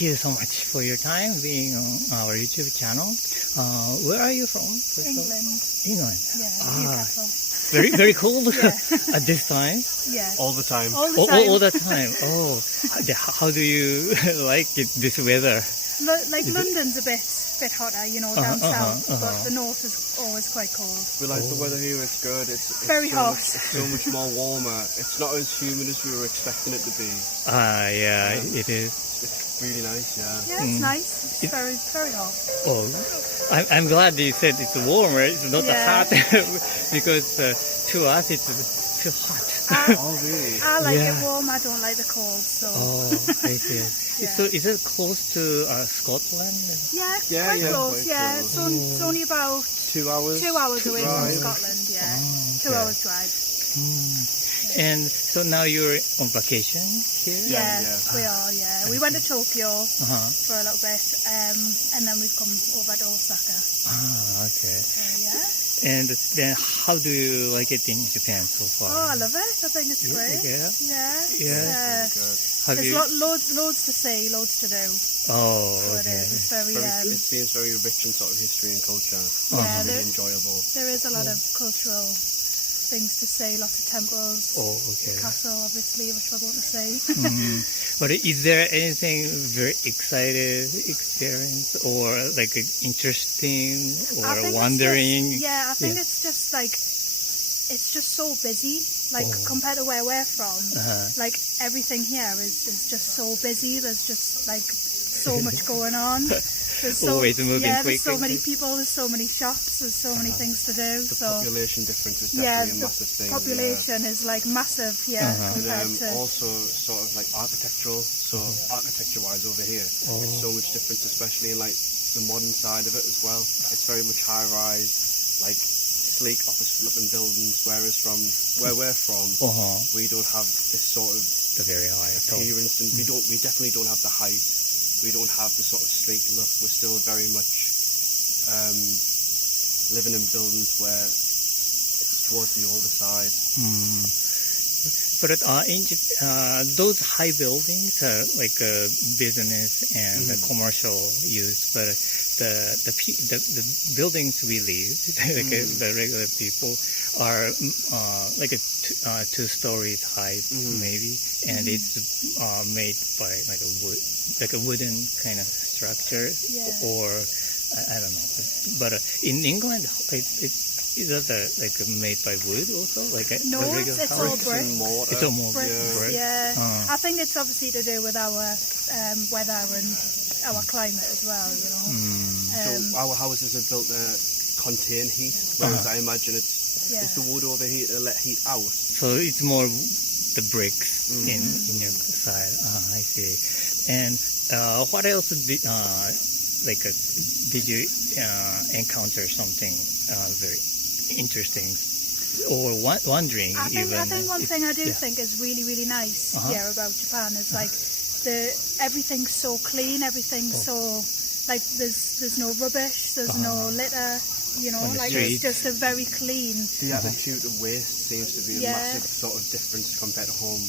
Thank you so much for your time being on our YouTube channel. Where are you from? England. England. Yeah, Newcastle. Very cold Yeah. at this time. Yeah. All the time. All the time. All the time. Oh, how do you like it, this weather? Like London's a bit hotter, down south, but the north is always quite cold. We like the weather here. It's good. It's Very hot. It's so much more warmer. It's not as humid as we were expecting it to be. Yeah, it is. It's really nice. Yeah. Yeah, it's nice. It's very, very hot. Oh, I'm glad you said it's warmer. It's not Yeah. hot because to us it's too hot. Oh really? I like Yeah. it warm. I don't like the cold. So Oh, I see. Yeah. So is it close to Scotland? yeah, Yeah, quite yeah, close. quite Yeah, close. it's only about 2 hours. 2 hours away from drive. Scotland. Yeah, Oh, 2 okay. hours drive. And so now you're on vacation here? Yeah, yeah. we are. Yeah, we went to Tokyo Uh-huh. for a little bit, and then we've come over to Osaka. Okay. So yeah. And then how do you like it in Japan so far? Oh, I love it. I think it's great. Yeah? Yeah. Yeah. Good. Have There's you? loads to see, loads to do. Oh, So it okay. is. It's very, It's very rich in sort of history and culture. yeah, Really enjoyable. there is a lot of cultural things to see, lots of temples, Oh, okay. castle, obviously, which we're going to see. But is there anything very excited experience or like interesting I or think wandering? I think it's just like, it's just so busy, like compared to where we're from. Like everything here is just so busy. There's just like so much going on. There's Always moving there's so quick. many people, there's so many shops, there's so many things to do. The So population difference is yeah, definitely a the massive thing. population is like massive here And compared to. also sort of like architectural. So architecture-wise over here, it's so much different, especially in like the modern side of it as well. It's very much high-rise, like sleek office-looking buildings. Whereas from where we're from, we don't have this sort of The very high. appearance, and we definitely don't have the height. We don't have the sort of sleek look. We're still very much living in buildings where it's towards the older side. But those high buildings are like business and commercial use, but the buildings we live, like the regular people, are like a two stories high maybe, and it's made by like a wooden kind of structure, or I don't know. But in England, is that like made by wood also? Like No, the regular it's house? all brick. Mortar. It's all more Bricks, brick. yeah. I think it's obviously to do with our weather and our climate as well, So our houses are built to contain heat, whereas I imagine it's the wood over here to let heat out. So it's more the bricks in your side. I see. And what else did you encounter something very interesting or wondering? I think one thing I do think is really, really nice here about Japan is like everything's so clean, everything's so like there's no rubbish, there's no litter, like streets. it's just a very clean. The attitude of waste seems to be a massive sort of difference compared to home.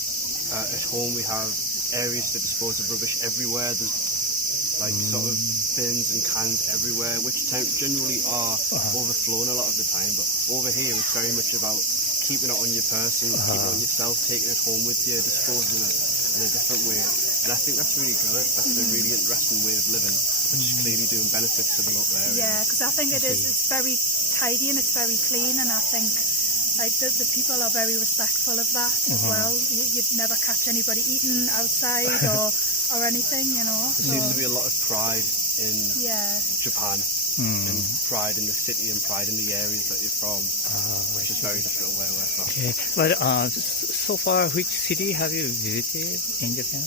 At home we have areas to dispose of rubbish everywhere. There's like sort of bins and cans everywhere, which generally are overflowing a lot of the time. But over here it's very much about keeping it on your person, keeping it on yourself, taking it home with you, disposing it in a different way. And I think that's really good. That's a really interesting way of living, which is clearly doing benefits to the local area. Yeah, because I think it's very tidy and it's very clean, and I think like the people are very respectful of that as well. You'd never catch anybody eating outside or anything, There seems to be a lot of pride in Japan, and pride in the city and pride in the areas that you're from, which is very different to where we're from. Okay. But so far, which city have you visited in Japan?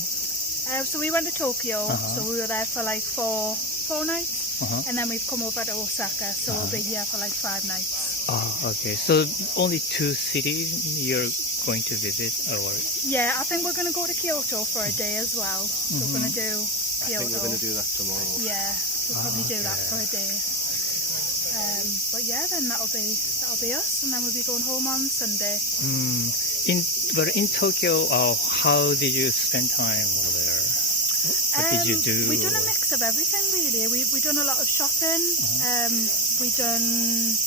So we went to Tokyo, so we were there for like four nights, and then we've come over to Osaka, so we'll be here for like 5 nights. Okay. So only 2 cities you're going to visit, or? Yeah, I think we're going to go to Kyoto for a day as well. So we're going to do Kyoto. I think we're going to do that tomorrow. Yeah, we'll probably do that for a day. But yeah, then that'll be us, and then we'll be going home on Sunday. But in Tokyo, how did you spend time over there? What did you do? We done a mix of everything really. We done a lot of shopping. We went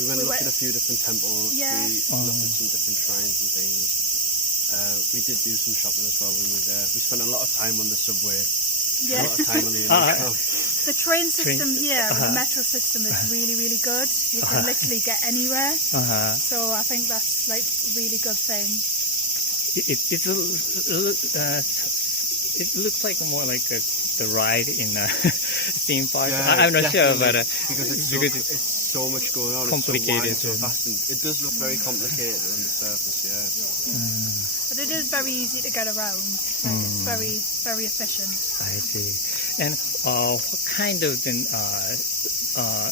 we and looked went- at a few different temples. Yeah. We looked at some different shrines and things. We did do some shopping as well when we were there. We spent a lot of time on the subway. A yeah. lot of time on the underground. The train system Train- here and the metro system is really, really good. You can literally get anywhere. So I think that's like really good thing. It looks like more like the ride in a theme park. Yeah, I'm not sure, but because it's so much going on. Complicated. It's so wide, so fast, and it does look very complicated on the surface. Yeah. But it is very easy to get around. Like it's very, very efficient. I see. And what kind of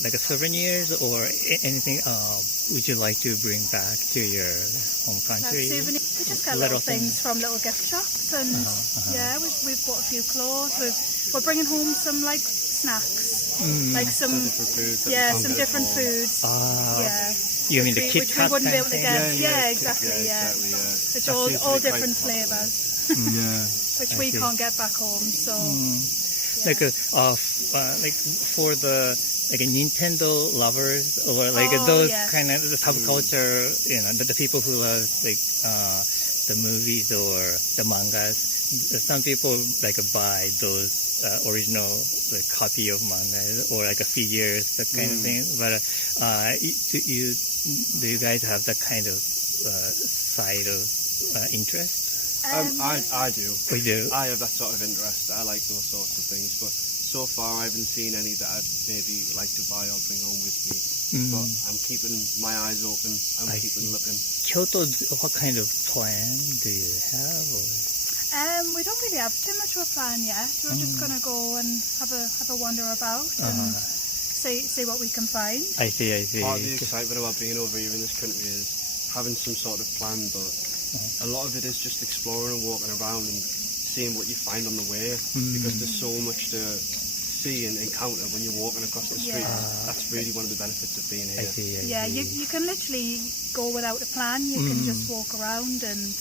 like souvenirs or anything would you like to bring back to your home Like country? souvenirs. We just get Little little things from little gift shops, and yeah, we've bought a few clothes. We're bringing home some like snacks, like some Different foods. that we yeah, can't some get at different home. foods. Yeah, You mean the which Kit we Kat wouldn't be kind able to of get. thing? Yeah, exactly. Yeah, Yeah. it's That all seems to all be quite different popular. flavors, Yeah. which we can't get back home. So Like like for the like Nintendo lovers or like Oh, those yes. kind of the subculture, the people who love like the movies or the mangas. Some people like buy those original like copy of mangas or like a figures, that kind of thing. But do you guys have that kind of side of interest? I do. We do. I have that sort of interest. I like those sorts of things, but so far I haven't seen any that I'd maybe like to buy or bring home with me. But I'm keeping my eyes open. I'm keeping looking. Kyoto, what kind of plan do you have? Or? we don't really have too much of a plan yet. We're just gonna go and have a wander about and see what we can find. I see. Part of the excitement about being over here in this country is having some sort of plan, but a lot of it is just exploring and walking around and seeing what you find on the way, because there's so much to see and encounter when you're walking across the street. That's really one of the benefits of being here. I see. Yeah, you can literally go without a plan. You can just walk around and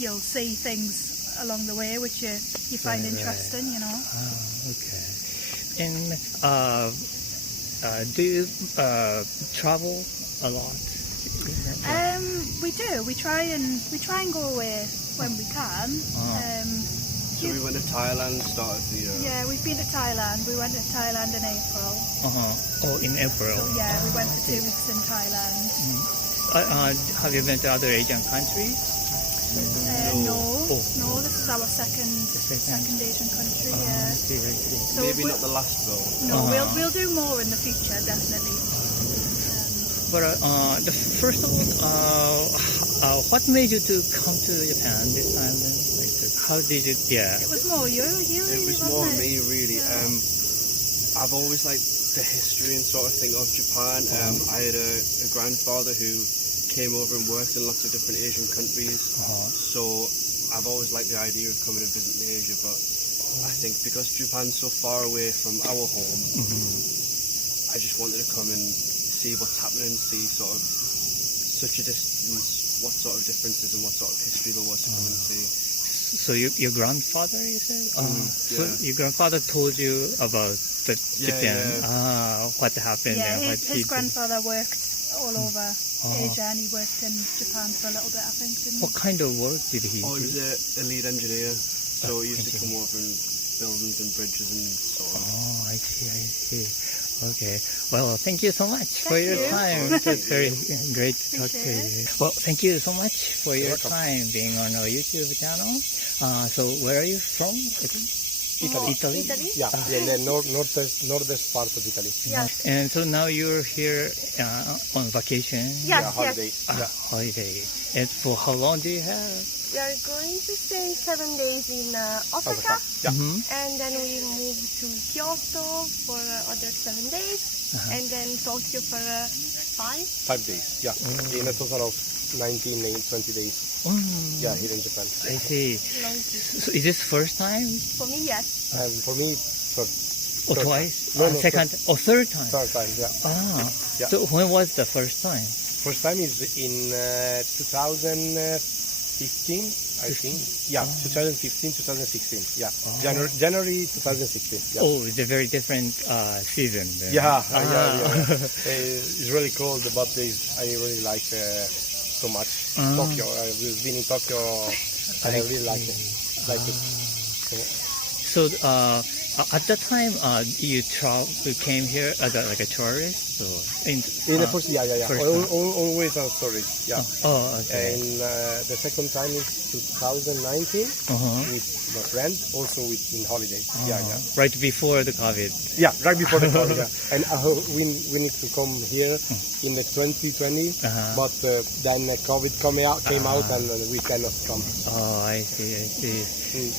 you'll see things along the way which you find interesting, you know. Okay. And do you travel a lot? We do. We try and go away when we can. So we went to Thailand started the year. Yeah, we've been to Thailand. We went to Thailand in April. Oh, in April. So yeah, we went for 2 weeks in Thailand. Have you been to other Asian countries? No, this is our second Asian country. Yeah. I see. So Maybe not the last though. No, we'll do more in the future, definitely. But the first one, what made you to come to Japan this time? Then? Like, how did you? Yeah. It was more you. It was more me really. I've always liked the history and sort of thing of Japan. I had a grandfather who came over and worked in lots of different Asian countries. So I've always liked the idea of coming and visiting Asia, but I think because Japan's so far away from our home, I just wanted to come and see what's happening, see sort of such a distance, what sort of differences and what sort of history there was to come and see. So your grandfather, you said? So yeah. your grandfather told you about the Japan, what happened Yeah, and what his grandfather worked all over Asia, and he worked in Japan for a little bit, I think. Didn't he? What kind of work did he Oh, do? he was a lead engineer, so he used to come over and buildings and bridges and sort of. Oh, I see. Okay. Well, thank you so much for your you. time. It was very great to talk to Appreciate you. Well, thank you so much for your time being on our YouTube channel. So where are you from? Italy. Yeah, in the northest part of Italy. Yeah. And so now you're here on vacation. Yes, holiday. yes. Holiday. And for how long do you have? We are going to stay 7 days in Osaka, and then we move to Kyoto for other 7 days, and then Tokyo for 5. 5 days, yeah. In a total of 19, 20 days. Yeah, here in Japan. I see. So is this first time For me, yes. And for me, first. or Third twice? time. No, Second or third time? Third time, yeah. Yeah. So when was the first time? First time is in 2015. I think. Yeah, 2015, 2016. Yeah, January 2016. Yeah. Oh, it's a very different season then. Yeah. It's really cold, but I really like so much Tokyo. We've been in Tokyo, and I really like it. So at that time, you came here as like a tourist? Or In the first, always on tourist. Yeah. Oh, okay. And the second time is 2019 with my friend, also in holiday. Right before the COVID. Yeah, right before the COVID. And we need to come here in the 2020, but then COVID came out and we cannot come. Oh, I see.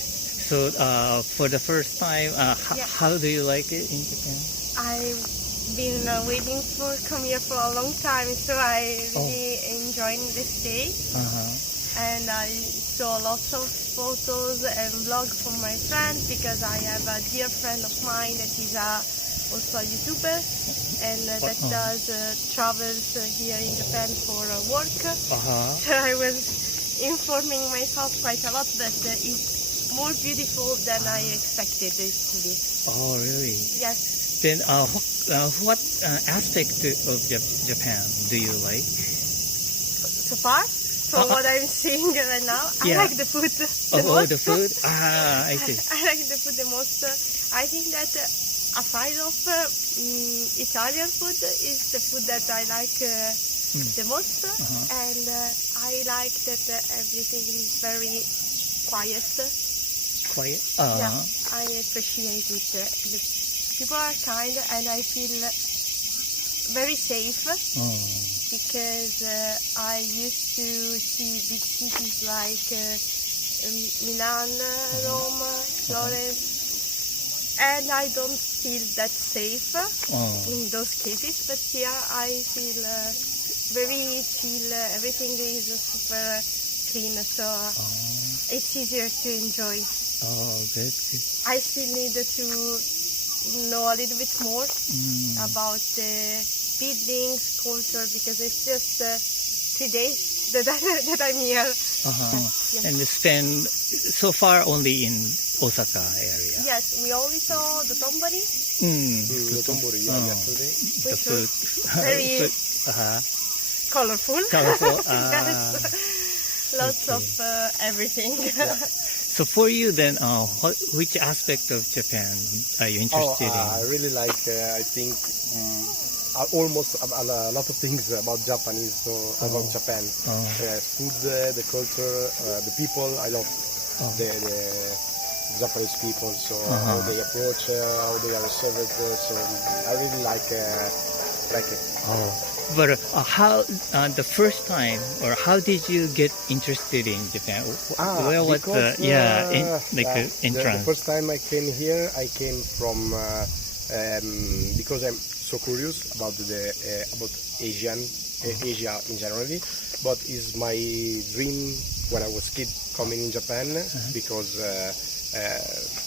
So for the first time, how do you like it in Japan? I've been waiting for come here for a long time, so I really enjoyed this day. And I saw lots of photos and vlogs from my friends because I have a dear friend of mine that is also a YouTuber and that does travels here in Japan for work. So I was informing myself quite a lot that it's more beautiful than I expected it to be. Oh, really? Yes. Then what aspect of Japan do you like? So far, from what I'm seeing right now, I like the food the most. The food? I see. I like the food the most. I think that aside of Italian food is the food that I like the most. And I like that everything is very quiet. Quiet? Yeah, I appreciate it. The people are kind and I feel very safe because I used to see big cities like Milan, Rome, Florence, and I don't feel that safe in those cases. But here I feel very chill. Everything is super clean, so it's easier to enjoy. Oh, good. I still need to know a little bit more about the buildings, culture, because it's just 3 days that I'm here. Yes. And spend so far only in Osaka area. Yes, we only saw the Tombori, yesterday. which was very colorful. Yes. Lots of everything. So for you then, which aspect of Japan are you interested in? I really like, I think, almost a lot of things about Japanese, about Japan. Food, the culture, the people. I love the Japanese people, so how they approach, how they are served. So I really like it. But how the first time, or how did you get interested in Japan? Where was the entrance? The first time I came here, I came from because I'm so curious about Asia in generally, but it's my dream when I was kid coming in Japan because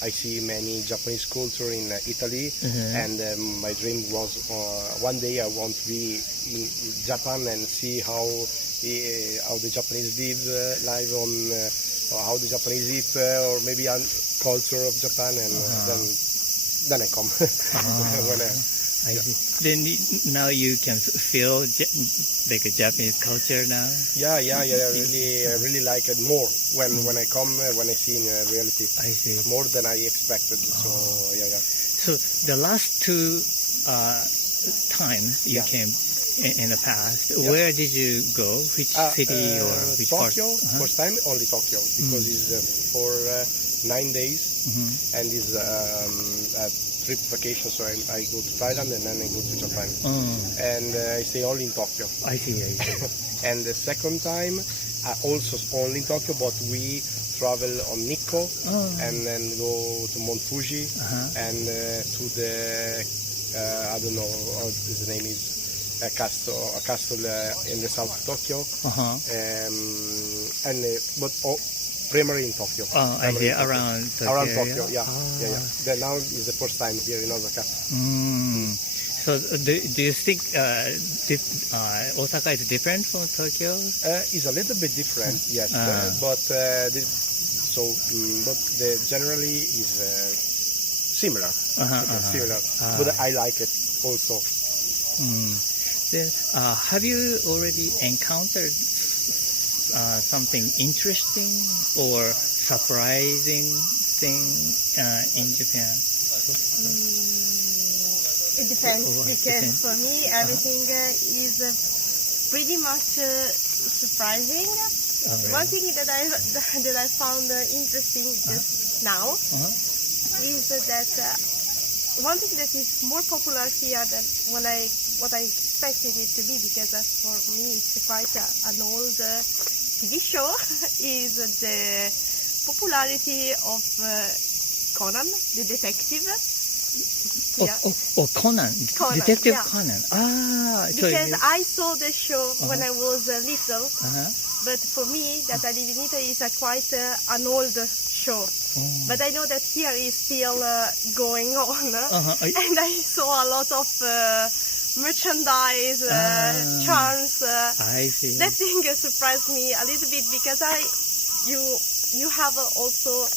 I see many Japanese culture in Italy, and my dream was one day I want to be in Japan and see how the Japanese live on how the Japanese eat, or maybe a culture of Japan, and then I come. I see. Then now you can feel like a Japanese culture now. Yeah. I really like it more when I come, when I see in reality. I see. More than I expected. So yeah. So the last two times you came in the past, where did you go? Which city or which Tokyo. part? First time only Tokyo because it's for 9 days and it's a trip vacation. So I go to Thailand and then I go to Japan and I stay only in Tokyo. I see. And the second time also only in Tokyo, but we travel on Nikko and then go to Mount Fuji and to the I don't know what his name is, a castle in the south of Tokyo, but primarily in Tokyo. I see. Around Tokyo. Yeah. Then now is the first time here in Osaka. So do you think Osaka is different from Tokyo? It's a little bit different, yes, but generally is similar. Similar, but I like it also. Then, have you already encountered something interesting or surprising thing in Japan? It depends because for me everything is pretty much surprising. Really? One thing that I found interesting just now is that one thing that is more popular here than what I expected it to be, because for me it's quite an old TV show, is the popularity of Conan, the detective. Conan. Detective Conan. Because I saw the show when I was little, but for me, that I live in Italy is quite an old show. But I know that here is still going on, and I saw a lot of merchandise, charms. I see. That thing surprised me a little bit because you have also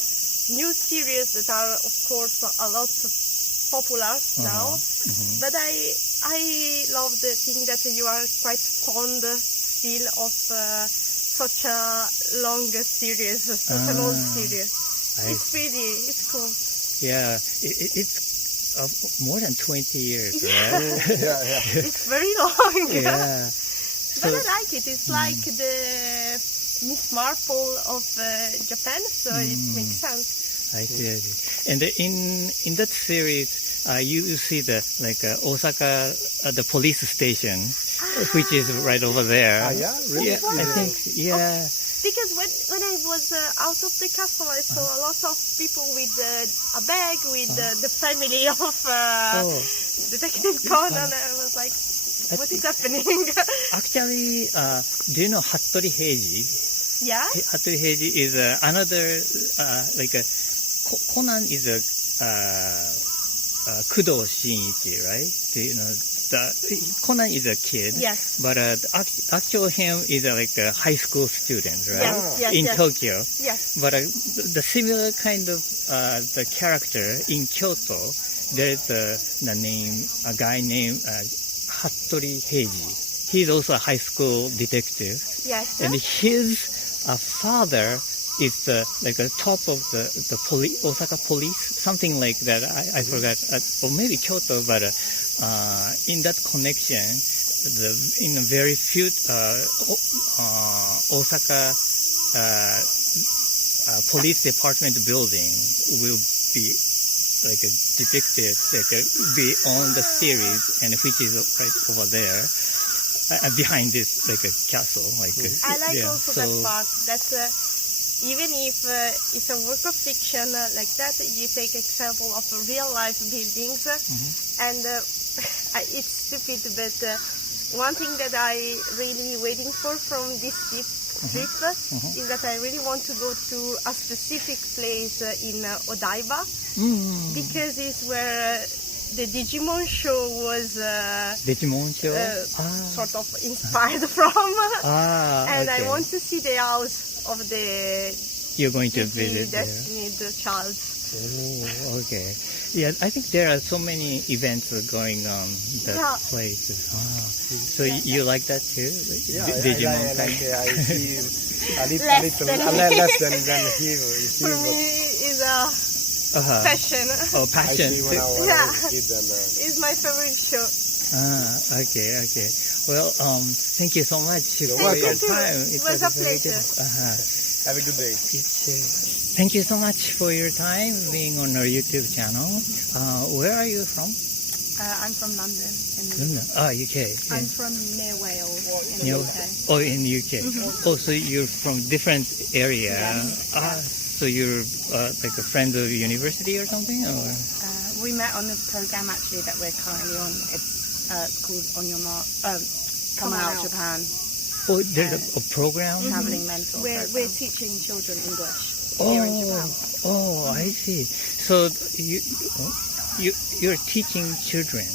new series that are of course a lot popular now, but I love the thing that you are quite fond still of such a long series, such an old series. It's pretty, it's cool. Yeah, it's more than 20 years, right? It's very long. Yeah. But I like it. It's like the Miss Marple of Japan, so it makes sense. I see. And in that series, you see the Osaka, the police station, which is right over there. Yeah, really? Yeah, I think, yeah. Because when I was out of the castle, I saw a lot of people with a bag with the family of Detective Conan. I was like, what is happening? Actually, do you know Hattori Heiji? Yeah? Hattori Heiji is another, Conan is Kudo Shinichi, right? Do you know? Conan is a kid, Yes. but actual him is like a high school student, right? Yes, in yes. Tokyo. Yes. But the similar kind of the character in Kyoto, there's a guy named Hattori Heiji. He's also a high school detective, Yes. and his father is the top of the Osaka police, something like that. I forgot, or maybe Kyoto, but in that connection, in a very few Osaka police department building will be like a detective, be on the series, and which is right over there, behind this like a castle. I like also that part. That even if it's a work of fiction like that, you take example of real life buildings, and it's stupid, but one thing that I really waiting for from this trip is that I really want to go to a specific place in Odaiba, because it's where the Digimon show was Digimon show? sort of inspired from, and okay. I want to see the house of the You're going to visit there. Destined child. Oh, okay. Yeah, I think there are so many events going on that place. So you like that too? Yeah, Digimon I like it. I see a little Less than less than here. For me, is a passion. Oh, I passion. see when I was a kid, and It's my favorite show. Okay. Well, thank you so much for welcome. your Thank you. time. It was a very pleasure. good. have a good day. Thank you so much for your time being on our YouTube channel. Where are you from? I'm from London. London. UK. I'm from near Wales in Near- the UK. Oh, in UK. Oh, so you're from different area. So you're like a friend of university or something, or? We met on the program actually that we're currently on. It's called On Your Mark. Come Out Japan. Oh, there's a program. Traveling mentor. We're program. teaching children English here in Japan. Oh, I see. So you're teaching children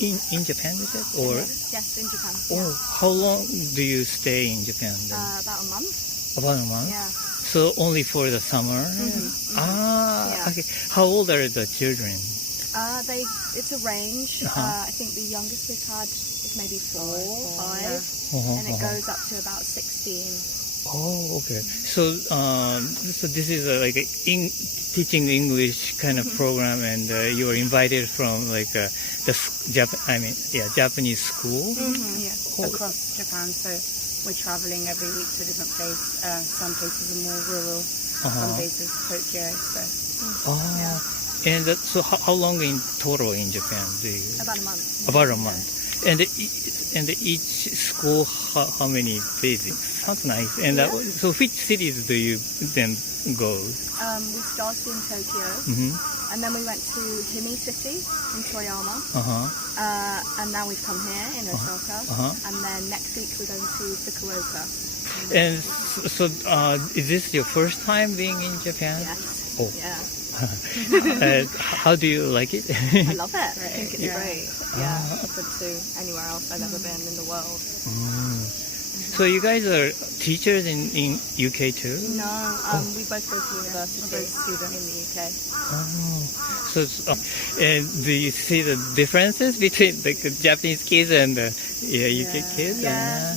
in Japan, is it? Or Yes, in Japan. oh, how long do you stay in Japan then? About a month. About a month. Yeah. So only for the summer. Yeah. Okay. How old are the children? It's a range. I think the youngest we've had is maybe 4, 5, and it goes up to about 16. Oh, okay. So, so this is like a teaching English kind of program, and you were invited from like Japanese school. Yeah, across Japan. So we're traveling every week to a different place. Some places are more rural, some places Tokyo. So And so how long in total in Japan do you? About a month. About a month. And each school, how many days? Sounds nice. And so which cities do you then go? We started in Tokyo, and then we went to Hime City in Toyama, and now we've come here in Osaka, and then next week we're going to Fukuoka. And so, is this your first time being in Japan? Yes. Oh. Yeah. How do you like it? I love it. I think it's great. Yeah, compared to anywhere else I've ever been in the world. So you guys are teachers in UK too? No, we both go to university in the UK. So, and do you see the differences between the Japanese kids and the UK kids? Yeah.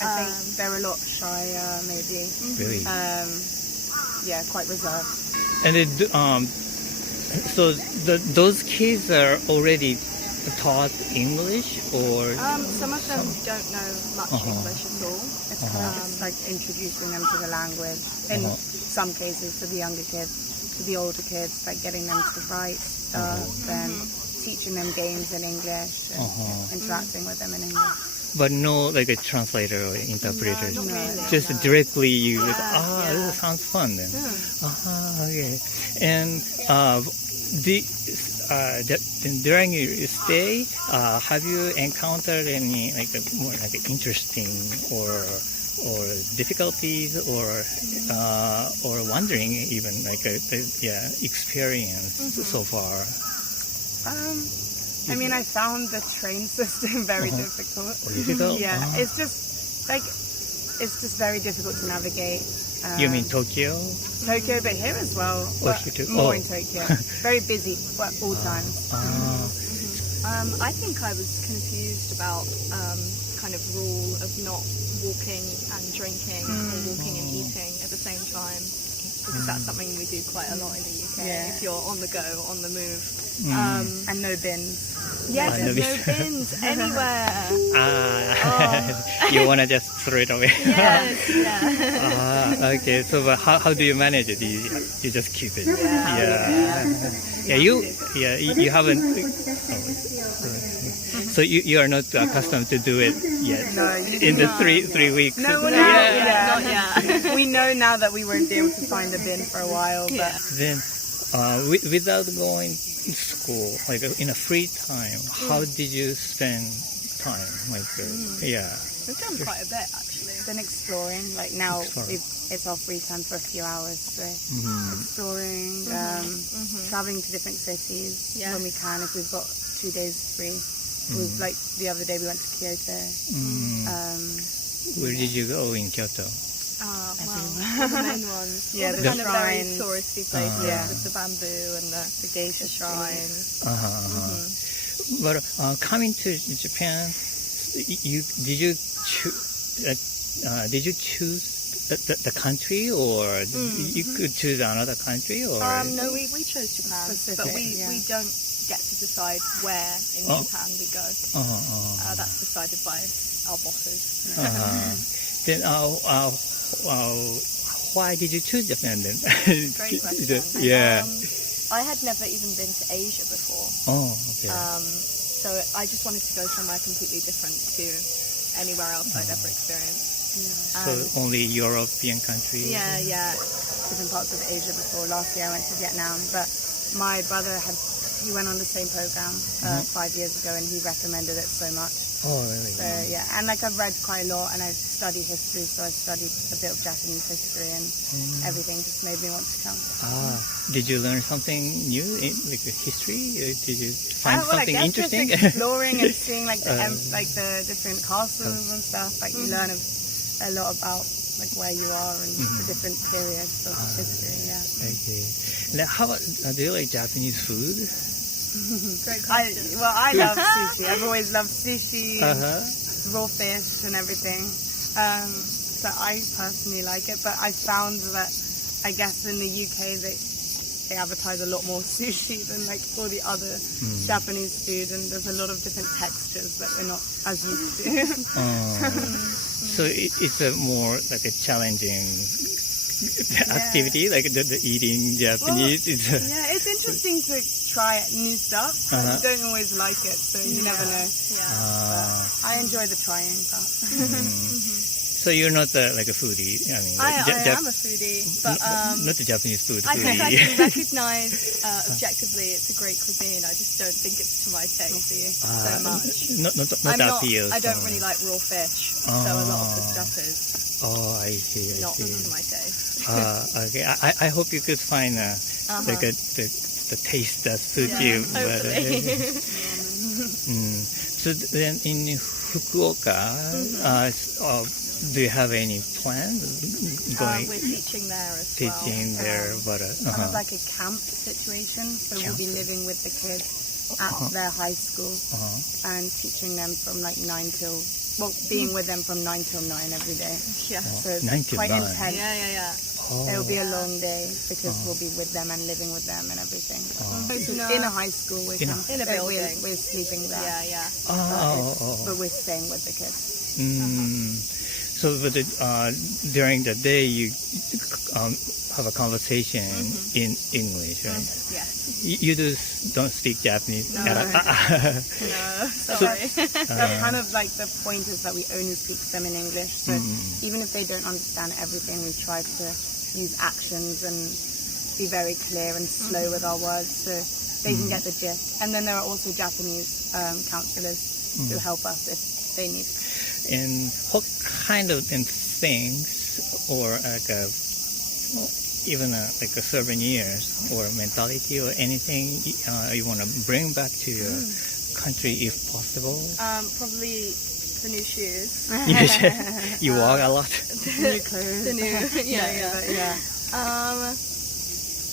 I think they're a lot shyer, maybe. Really? Yeah, quite reserved. And so those kids are already taught English, or Some of them don't know much English at all. It's kind of just like introducing them to the language. In some cases, to the younger kids, to the older kids, like getting them to write stuff and teaching them games in English and interacting with them in English. but no like a translator or interpreter? No, not really. Just directly you. Yeah. This sounds fun then. Okay. And during your stay, have you encountered any like more like interesting or difficulties or wondering even like experience so far? I mean, I found the train system very difficult. Difficult? Yeah, it's just very difficult to navigate. You mean Tokyo? Tokyo, but here as well. But here too. more in Tokyo. Very busy at all times. I think I was confused about kind of rule of not walking and drinking or walking and eating at the same time, because that's something we do quite a lot in the UK. Yeah. If you're on the go, on the move. And no bins. Yes, there's no bins anywhere. You wanna just throw it away? Yes, yeah. Okay. So, but how do you manage it? You just keep it. You haven't. So you are not accustomed to do it yet. No, in the three weeks. No, we're not. Yeah. We know now that we won't be able to find a bin for a while. But Then, without going to school, like in a free time, how did you spend time? Like, We've done quite a bit actually. been exploring. Like now, it's our free time for a few hours. So exploring, traveling to different cities when we can. If we've got 2 days free. Like the other day we went to Kyoto. Where did you go in Kyoto? All the main ones. Yeah, all the the kind of very shrines. touristy places with the bamboo and the geisha shrines. But coming to Japan, did you choose the country, or you could choose another country, or? No, we chose Japan, but we don't get to decide where in Japan we go. That's decided by our bosses. Then why did you choose Japan then? Great question. Yeah. I had never even been to Asia before. Oh, okay. So I just wanted to go somewhere completely different to anywhere else I'd ever experienced. So only European countries? Yeah. Different parts of Asia before. Last year I went to Vietnam, but my brother he went on the same program 5 years ago, and he recommended it so much. Oh, really? So yeah, and like I've read quite a lot, and I study history, so I studied a bit of Japanese history, and everything just made me want to come. Did you learn something new in like history? Did you find Well, something I guess interesting? just exploring and seeing like the different castles and stuff. Like you learn a lot about like where you are and the different periods of history. Yeah. Okay. Now, how about, do you like Japanese food? Great question. I love sushi. I've always loved sushi, Uh-huh. raw fish, and everything. So I personally like it, but I found that I guess in the UK they advertise a lot more sushi than like all the other Japanese food, and there's a lot of different textures that we're not as used to. So it's a more like a challenging activity, like the eating Japanese. Yeah, it's interesting to try new stuff. But you don't always like it, so you never know. But I enjoy the trying part. So you're not like a foodie. I mean, I am a foodie, but not the Japanese food. I think I foodie. can recognise objectively it's a great cuisine. I just don't think it's to my taste so much. Not appeals. I don't really like raw fish, so a lot of the stuff is Oh, I see. not to my taste. Okay. I hope you could find like the taste that suits you. But, so then in Fukuoka, do you have any plans going We're teaching there as teaching there? But Kind of like a camp situation, so we'll be living with the kids at their high school and teaching them from like 9 till, well, being with them from 9 till 9 every day. Yeah. So it's 9 till quite 9. intense. Yeah. It'll be a long day because we'll be with them and living with them and everything. So in a high school, we're In a building. we're sleeping there. Yeah. But we're staying with the kids. So, but during the day, you have a conversation in English, right? Yes. You don't speak Japanese No. at all? No, sorry. That's kind of like the point is that we only speak to them in English. So even if they don't understand everything, we try to use actions and be very clear and slow with our words so they can get the gist. And then there are also Japanese counselors who help us if they need. And what kind of things or like even like a souvenirs or mentality or anything you want to bring back to your country if possible? Probably the new shoes. You walk a lot. New clothes. The new, yeah.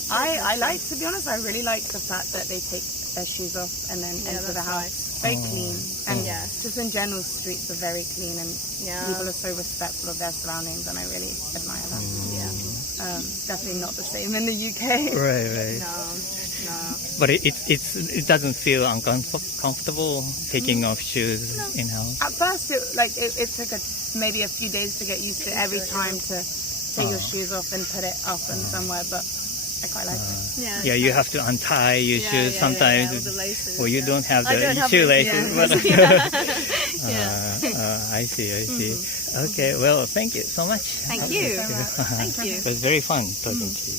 I like, to be honest, I really like the fact that they take their shoes off and then enter the that's house. nice. Very clean. And Yes. just in general, streets are very clean and Yeah. people are so respectful of their surroundings, and I really admire that. Definitely not the same in the UK. Right. No. But it doesn't feel uncomfortable taking off shoes in house. At first, it took maybe a few days to get used to every time to take your shoes off and put it up and somewhere, but I quite like it. Yeah, you have to untie your shoes sometimes. with the laces, Well, you don't have I don't the have shoelaces. the- I see. Okay, well, thank you so much. Thank you. Thank you. It was very fun talking to you.